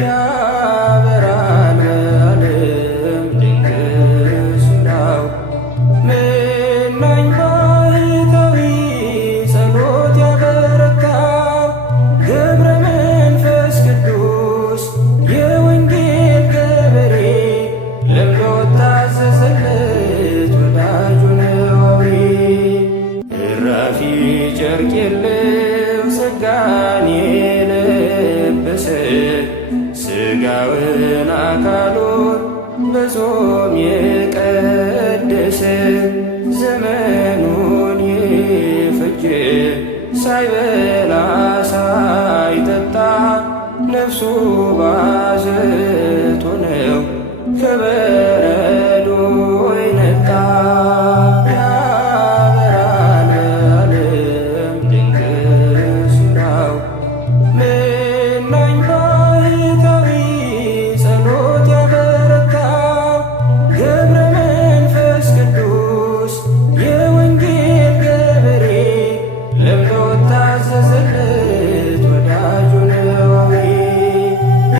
ያበራል በዓለም ድንቅ ሥራው መናኝ ባሕታዊ ጸሎት ያበረታው ገብረ መንፈስ ቅዱስ የወንጌል ገበሬ ለምዶ ታዘዘለት ወዳጁን አውሬ እራፊ ጨርቅ የለው ጸጋን የለበሰ ሥጋውን አካሉን በጾም የቀደሰ ዘመኑን የፈጀ ሳይበላ ሳይጠጣ ነፍሱ ባዘቶ ነው